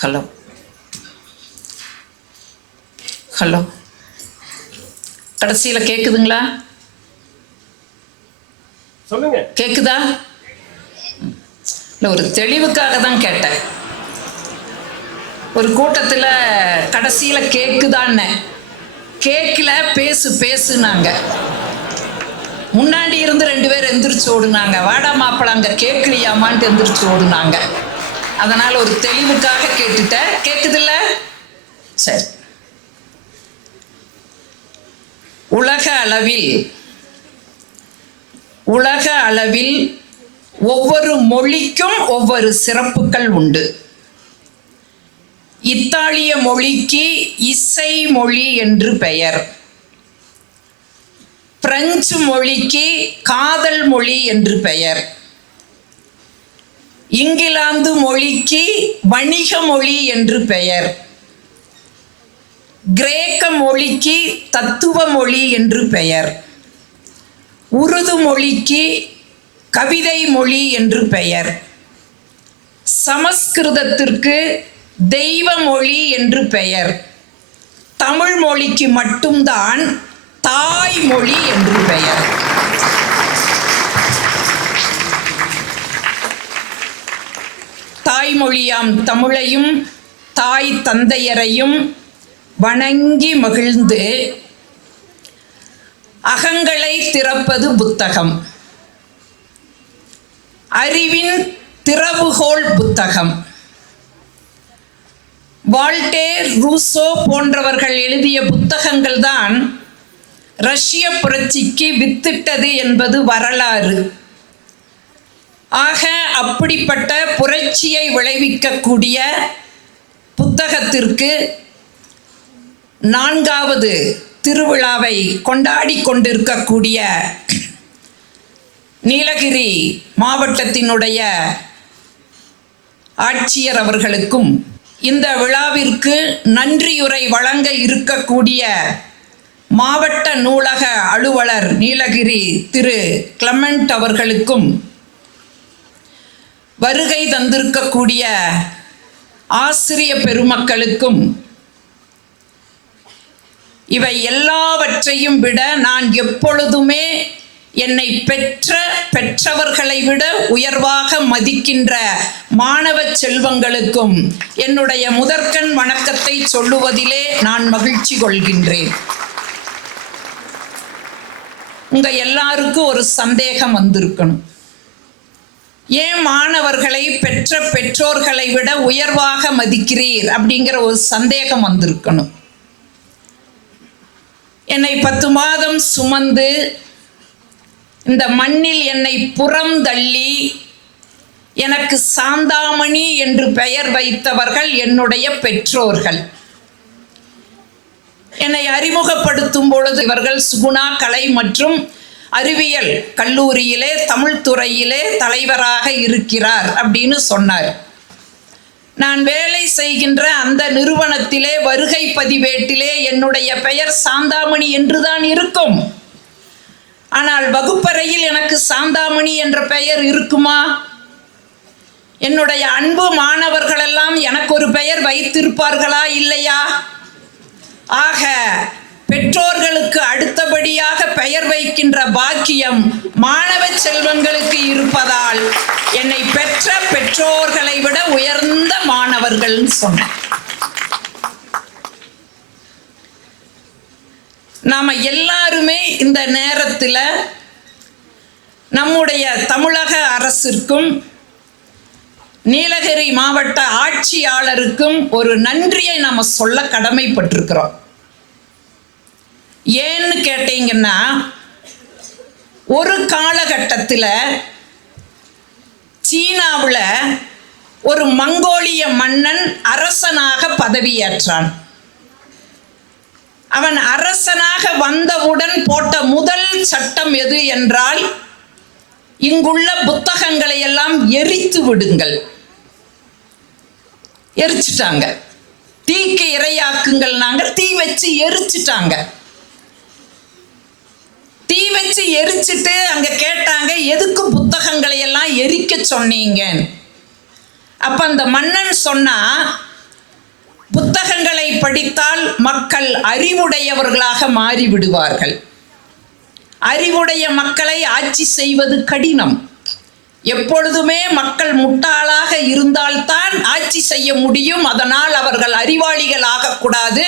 Hello hello, கடைசியில் கேட்குதுங்களா? சொல்லுங்க. கேட்குதா? இல்லை, ஒரு தெளிவுக்காக தான் கேட்டேன். ஒரு கூட்டத்தில் கடைசியில் கேட்குதான்னு, கேட்கல பேசு பேசுனாங்க. முன்னாடி இருந்து 2 பேர் எந்திரிச்சு ஓடுனாங்க. வாடா மாப்பிள்ள அங்கே கேட்கலையாமான்ட்டு எந்திரிச்சு ஓடுனாங்க. அதனால் ஒரு தெளிவுக்காக கேட்டுட்டேன். கேட்குதில்ல? சரி. உலக அளவில் ஒவ்வொரு மொழிக்கும் ஒவ்வொரு சிறப்புகள் உண்டு. இத்தாலிய மொழிக்கு இசை மொழி என்று பெயர். பிரெஞ்சு மொழிக்கு காதல் மொழி என்று பெயர். இங்கிலாந்து மொழிக்கு வணிக மொழி என்று பெயர். கிரேக்க மொழிக்கு தத்துவ மொழி என்று பெயர். உருது மொழிக்கு கவிதை மொழி என்று பெயர். சமஸ்கிருதத்திற்கு தெய்வ மொழி என்று பெயர். தமிழ் மொழிக்கு மட்டும்தான் தாய்மொழி என்று பெயர். தாய்மொழியாம் தமிழையும் தாய் தந்தையரையும் வணங்கி மகிழ்ந்து அகங்களை திறப்பது புத்தகம். அறிவின் திறவுகோல் புத்தகம். வால்டேர், ரூசோ போன்றவர்கள் எழுதிய புத்தகங்கள் தான் ரஷ்ய புரட்சிக்கு வித்திட்டது என்பது வரலாறு. ஆக அப்படிப்பட்ட புரட்சியை விளைவிக்கக்கூடிய புத்தகத்திற்கு 4வது திருவிழாவை கொண்டாடி கொண்டிருக்கக்கூடிய நீலகிரி மாவட்டத்தினுடைய ஆட்சியர் அவர்களுக்கும், இந்த விழாவிற்கு நன்றியுரை வழங்க இருக்கக்கூடிய மாவட்ட நூலக அலுவலர் நீலகிரி திரு கிளமெண்ட் அவர்களுக்கும், வருகை தந்திருக்கக்கூடிய ஆசிரிய பெருமக்களுக்கும், இவை எல்லாவற்றையும் விட நான் எப்பொழுதுமே என்னை பெற்றவர்களை விட உயர்வாக மதிக்கின்ற மாணவ செல்வங்களுக்கும் என்னுடைய முதற்கண் வணக்கத்தை சொல்லுவதிலே நான் மகிழ்ச்சி கொள்கின்றேன். உங்க எல்லாருக்கும் ஒரு சந்தேகம் வந்திருக்கணும். ஏன் மாணவர்களை பெற்றோர்களை விட உயர்வாக மதிக்கிறீர் அப்படிங்கிற ஒரு சந்தேகம் வந்திருக்கணும். என்னை 10 மாதம் சுமந்து இந்த மண்ணில் என்னை புறம் தள்ளி எனக்கு சாந்தாமணி என்று பெயர் வைத்தவர்கள் என்னுடைய பெற்றோர்கள். என்னை அறிமுகப்படுத்தும் பொழுது இவர்கள் சுகுணா கலை மற்றும் அறிவியல் கல்லூரியிலே தமிழ் துறையிலே தலைவராக இருக்கிறார் அப்படின்னு சொன்னார். நான் வேலை செய்கின்ற அந்த நிறுவனத்திலே வருகை பதிவேட்டிலே என்னுடைய பெயர் சாந்தாமணி என்றுதான் இருக்கும். ஆனால் வகுப்பறையில் எனக்கு சாந்தாமணி என்ற பெயர் இருக்குமா? என்னுடைய அன்பு மாணவர்கள் எல்லாம் எனக்கு ஒரு பெயர் வைத்திருப்பார்களா இல்லையா? ஆக பெற்றோர்களுக்கு அடுத்தபடியாக பெயர் வைக்கின்ற பாக்கியம் மாணவ செல்வங்களுக்கு இருப்பதால் என்னை பெற்ற பெற்றோர்களை விட உயர்ந்த மாணவர்கள் சொன்னேன். நாம எல்லாருமே இந்த நேரத்தில் நம்முடைய தமிழக அரசிற்கும் நீலகிரி மாவட்ட ஆட்சியாளருக்கும் ஒரு நன்றியை நாம சொல்ல கடமைப்பட்டிருக்கிறோம். ஏன்னு கேட்டீங்கன்னா, ஒரு காலகட்டத்தில் சீனாவில் ஒரு மங்கோலிய மன்னன் அரசனாக பதவியேற்றான். அவன் அரசனாக வந்தவுடன் போட்ட முதல் சட்டம் எது என்றால், இங்குள்ள புத்தகங்களை எல்லாம் எரித்து விடுங்கள். எரிச்சிட்டாங்க. தீக்கு இரையாக்குங்கள். நாங்கள் தீ வச்சு எரிச்சிட்டாங்க. தீ வச்சு எரிச்சிட்டு அங்க கேட்டாங்க, எதுக்கு புத்தகங்களை எல்லாம் எரிக்க சொன்னீங்க? அப்ப அந்த மன்னன் சொன்னா, புத்தகங்களை படித்தால் மக்கள் அறிவுடையவர்களாக மாறிவிடுவார்கள். அறிவுடைய மக்களை ஆட்சி செய்வது கடினம். எப்பொழுதுமே மக்கள் முட்டாளாக இருந்தால்தான் ஆட்சி செய்ய முடியும். அதனால் அவர்கள் அறிவாளிகள் ஆகக்கூடாது.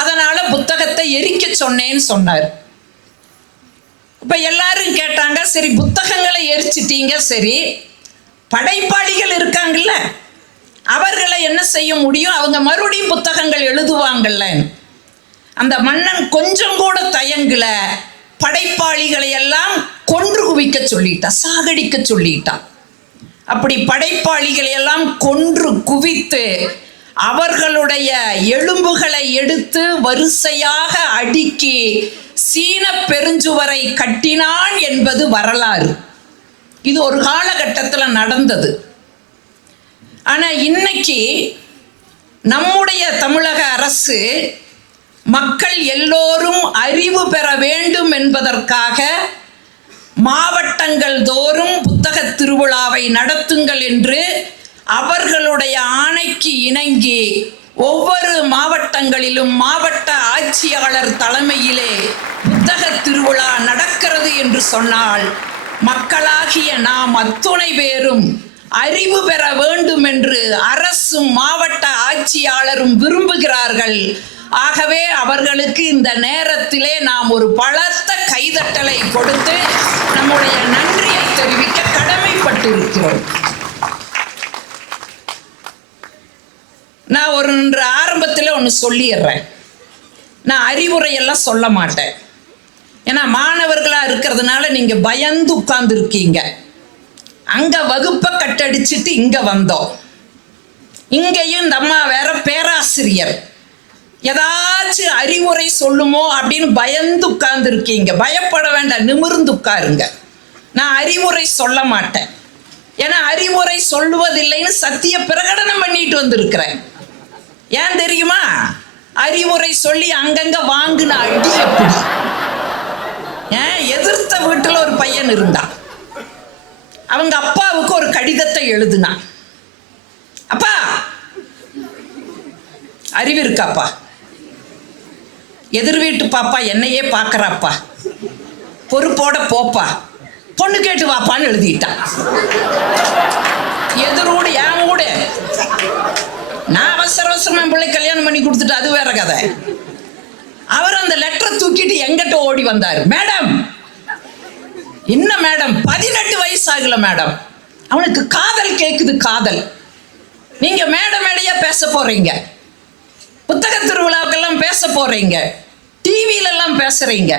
அதனால புத்தகத்தை எரிக்க சொன்னேன்னு சொன்னார். இப்ப எல்லாரும் கேட்டாங்க, சரி புத்தகங்களை எரிச்சிட்டீங்க, சரி படைப்பாளிகள் இருக்காங்கல்ல, அவர்களை என்ன செய்ய முடியும்? அவங்க மறுபடியும் புத்தகங்கள் எழுதுவாங்கல்ல. அந்த மன்னன் கொஞ்சம் கூட தயங்கல. படைப்பாளிகளை எல்லாம் கொன்று குவிக்க சொல்லிட்டான், சாகடிக்க சொல்லிட்டான். அப்படி படைப்பாளிகளை எல்லாம் கொன்று குவித்து அவர்களுடைய எலும்புகளை எடுத்து வரிசையாக அடுக்கி சீன பெருஞ்சுவரை கட்டினான் என்பது வரலாறு. இது ஒரு காலகட்டத்தில் நடந்தது. ஆனா இன்னைக்கு நம்முடைய தமிழக அரசு மக்கள் எல்லோரும் அறிவு பெற வேண்டும் என்பதற்காக மாவட்டங்கள் தோறும் புத்தக திருவிழாவை நடத்துங்கள் என்று அவர்களுடைய ஆணைக்கு இணங்கி ஒவ்வொரு மாவட்டங்களிலும் மாவட்ட ஆட்சியாளர் தலைமையிலே புத்தக திருவிழா நடக்கிறது என்று சொன்னால், மக்களாகிய நாம் அத்துணை பேரும் அறிவு பெற வேண்டும் என்று அரசும் மாவட்ட ஆட்சியாளரும் விரும்புகிறார்கள். ஆகவே அவர்களுக்கு இந்த நேரத்திலே நாம் ஒரு பலத்த கைதட்டலை கொடுத்து நம்முடைய நன்றியை தெரிவிக்க கடமைப்பட்டிருக்கிறோம். நான் ஒரு ஆரம்பத்தில் ஒன்று சொல்லிடுறேன். நான் அறிவுரையெல்லாம் சொல்ல மாட்டேன். ஏன்னா மாணவர்களாக இருக்கிறதுனால நீங்கள் பயந்து உட்கார்ந்து இருக்கீங்க. அங்கே வகுப்பை கட்டடிச்சிட்டு இங்கே வந்தோம். இங்கேயும் இந்த அம்மா வேற பேராசிரியர், ஏதாச்சும் அறிவுரை சொல்லுமோ அப்படின்னு பயந்து உட்கார்ந்து இருக்கீங்க. பயப்பட வேண்டாம், நிமிர்ந்து உட்காருங்க. நான் அறிவுரை சொல்ல மாட்டேன். ஏன்னா அறிவுரை சொல்லுவதில்லைன்னு சத்திய பிரகடனம் பண்ணிட்டு வந்திருக்கிறேன். ஏன் தெரியுமா? அறிவுரை சொல்லி அங்கங்க வாங்கின அடி அப்படி. ஏன் எதிர்த்த வீட்டில் ஒரு பையன் இருந்தான். அவங்க அப்பாவுக்கு ஒரு கடிதத்தை எழுதுனான். அப்பா, அறிவு இருக்காப்பா, எதிர் வீட்டு பாப்பா என்னையே பார்க்கறாப்பா, பொறுப்போட போப்பா, பொண்ணு கேட்டு வாப்பான்னு எழுதிட்டான். எதிரோடு ஏன் கூட நான் அவசர அவசரமா பிள்ளை கல்யாணம் பண்ணி கொடுத்துட்டு அது வேற கதை. அவர் அந்த லெட்டரை தூக்கிட்டு எங்கிட்ட ஓடி வந்தார். மேடம், என்ன மேடம், 18 வயசு ஆகல மேடம், அவனுக்கு காதல் கேட்குது, காதல். நீங்க மேடையா பேச போறீங்க, புத்தக திருவிழாக்கெல்லாம் பேச போறீங்க, டிவியிலெல்லாம் பேசுறீங்க,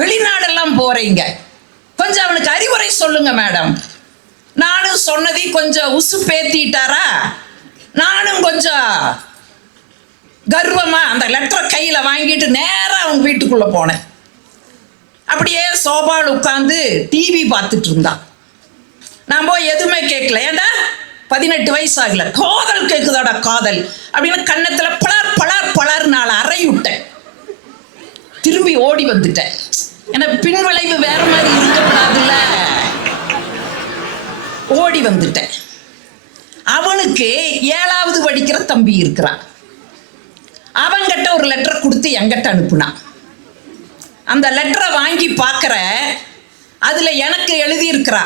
வெளிநாடெல்லாம் போறீங்க, கொஞ்சம் அவனுக்கு அறிவுரை சொல்லுங்க மேடம். நானும் சொன்னதை கொஞ்சம் உசு பேத்திட்டாரா, நானும் கொஞ்சம் கர்வமா அந்த லெட்டரை கையில வாங்கிட்டு நேரா அவங்க வீட்டுக்குள்ள போனேன். அப்படியே சோபால் உட்கார்ந்து டிவி பார்த்துட்டு இருந்தான். நான் போய் எதுவுமே கேட்கல. ஏண்டா 18 வயசு ஆகல, காதல் கேட்குதாடா காதல் அப்படின்னு கன்னத்துல பலர் பலர் பலர் நாள் அறை விட்டேன். திரும்பி ஓடி வந்துட்டேன். ஏன்னா பின் விளைவு வேற மாதிரி இருக்கக்கூடாதுல்ல. ஓடி வந்துட்டேன். அவனுக்கு 7வது படிக்கிற தம்பி இருக்கிறான். அவங்கிட்ட ஒரு லெட்டர் கொடுத்து எங்கிட்ட அனுப்புனான். அந்த லெட்டரை வாங்கி பார்க்குற, அதுல எனக்கு எழுதியிருக்கிறா,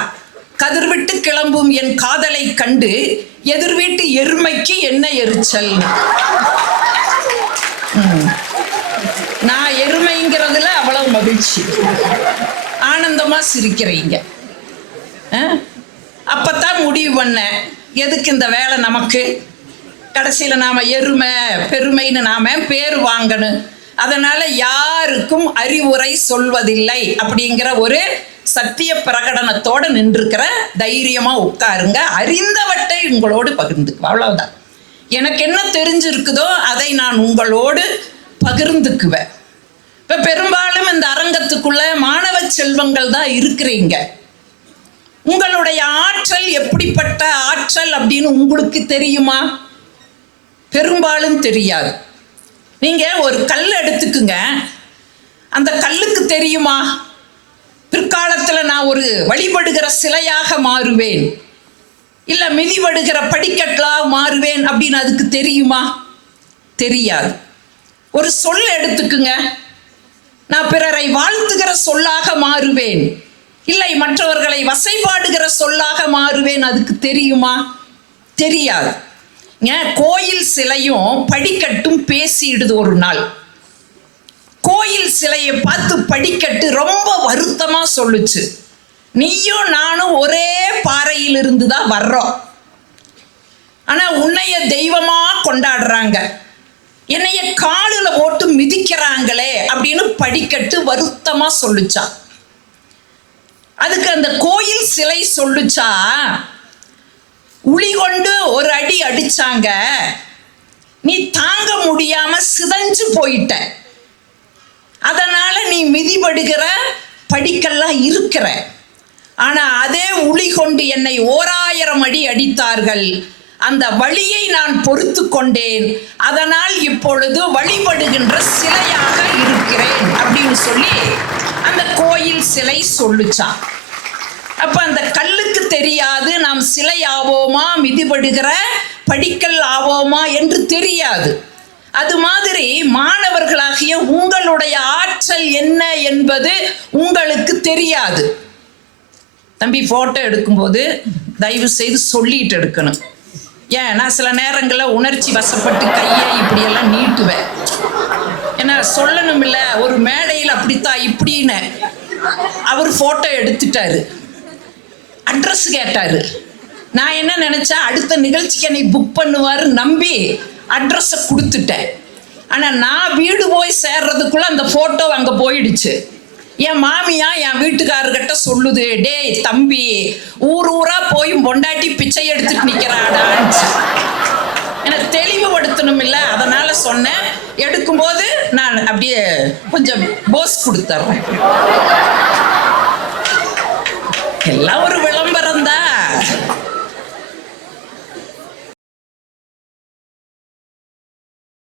கதிர்விட்டு கிளம்பும் என் காதலை கண்டு எதிர் வீட்டு எருமைக்கு என்ன எரிச்சல். நான் எருமைங்கிறதுல அவ்வளவு மகிழ்ச்சி, ஆனந்தமா சிரிக்கிறீங்க. அப்பத்தான் முடிவு பண்ண, எதுக்கு இந்த வேலை நமக்கு, கடைசியில நாம எருமை பெருமைன்னு நாம பேர் வாங்கணும். அதனால யாருக்கும் அறிவுரை சொல்வதில்லை அப்படிங்கிற ஒரு சத்திய பிரகடனத்தோடு நின்றுக்கிற. தைரியமா உட்காருங்க, அறிந்தவற்றை உங்களோடு பகிர்ந்துக்குவேன், அவ்வளவுதான். எனக்கு என்ன தெரிஞ்சிருக்குதோ அதை நான் உங்களோடு பகிர்ந்துக்குவேன். இப்ப பெரும்பாலும் இந்த அரங்கத்துக்குள்ள மாணவ செல்வங்கள் தான் இருக்கிறீங்க. உங்களுடைய ஆற்றல் எப்படிப்பட்ட ஆற்றல் அப்படின்னு உங்களுக்கு தெரியுமா? பெரும்பாலும் தெரியாது. நீங்க ஒரு கல் எடுத்துக்குங்க, அந்த கல்லுக்கு தெரியுமா பிற்காலத்தில் நான் ஒரு வழிபடுகிற சிலையாக மாறுவேன் இல்ல மிதிவடுகிற படிக்கட்டா மாறுவேன் அப்படின்னு அதுக்கு தெரியுமா? தெரியாது. ஒரு சொல் எடுத்துக்குங்க, நான் பிறரை வாழ்த்துகிற சொல்லாக மாறுவேன், இல்லை மற்றவர்களை வசைபாடுகிற சொல்லாக மாறுவேன், அதுக்கு தெரியுமா? தெரியாது. கோயில் சிலையும் படிக்கட்டும் பேசிடுது. ஒரு நாள் கோயில் சிலையை பார்த்து படிக்கட்டு ரொம்ப வருத்தமா சொல்லுச்சு, நீயும் நானும் ஒரே பாறையிலிருந்து தான் வர்றோம், ஆனா உன்னைய தெய்வமா கொண்டாடுறாங்க, என்னைய காலுல போட்டு மிதிக்கிறாங்களே அப்படின்னு படிக்கட்டு வருத்தமா சொல்லுச்சா. அதுக்கு அந்த கோயில் சிலை சொல்லுச்சா, உளி கொண்டு ஒரு அடி அடிச்சாங்க, நீ தாங்க முடியாம சிதைஞ்சு போயிட்ட, அதனால நீ மிதிபடுகிற படிக்கெல்லாம் இருக்கிற. ஆனா அதே உளி கொண்டு என்னை 1000 அடி அடித்தார்கள், அந்த வலியை நான் பொறுத்து கொண்டேன், அதனால் இப்பொழுது வழிபடுகின்ற சிலையாக இருக்கிறேன் அப்படின்னு சொல்லி அந்த கோயில் சிலை சொல்லுச்சான். அப்ப அந்த கல்லுக்கு தெரியாது நாம் சிலை ஆவோமா, மிதிபடுகிற படிக்கல் ஆவோமா என்று தெரியாது. அது மாதிரி மாணவர்களாகிய உங்களுடைய ஆற்றல் என்ன என்பது உங்களுக்கு தெரியாது. தம்பி, போட்டோ எடுக்கும்போது தயவு செய்து சொல்லிட்டு எடுக்கணும். ஏன், நான் சில நேரங்களில் உணர்ச்சி வசப்பட்டு கையை இப்படியெல்லாம் நீட்டுவேன். ஏன்னா சொல்லணும் இல்லை, ஒரு மேடையில் அப்படித்தான் இப்படின்னு. அவர் போட்டோ எடுத்துட்டாரு, அட்ரஸ் கேட்டாரு. நான் என்ன நினைச்சேன், அடுத்த நிகழ்ச்சிக்கு என்னை புக் பண்ணுவாரு நம்பி அட்ரஸை கொடுத்துட்டேன். ஆனால் நான் வீடு போய் சேர்றதுக்குள்ள அந்த போட்டோ அங்கே போயிடுச்சு. என் மாமியா என் வீட்டுக்காரர்கிட்ட சொல்லுது, டேய் தம்பி, ஊரா போய் பொண்டாட்டி பிச்சை எடுத்துட்டு நிற்கிறாடான்னு. எனக்கு தெளிவுபடுத்தணும் இல்லை, அதனால சொன்னேன். எடுக்கும்போது நான் அப்படியே கொஞ்சம் போஸ் கொடுத்துட்றேன். எல்லாம்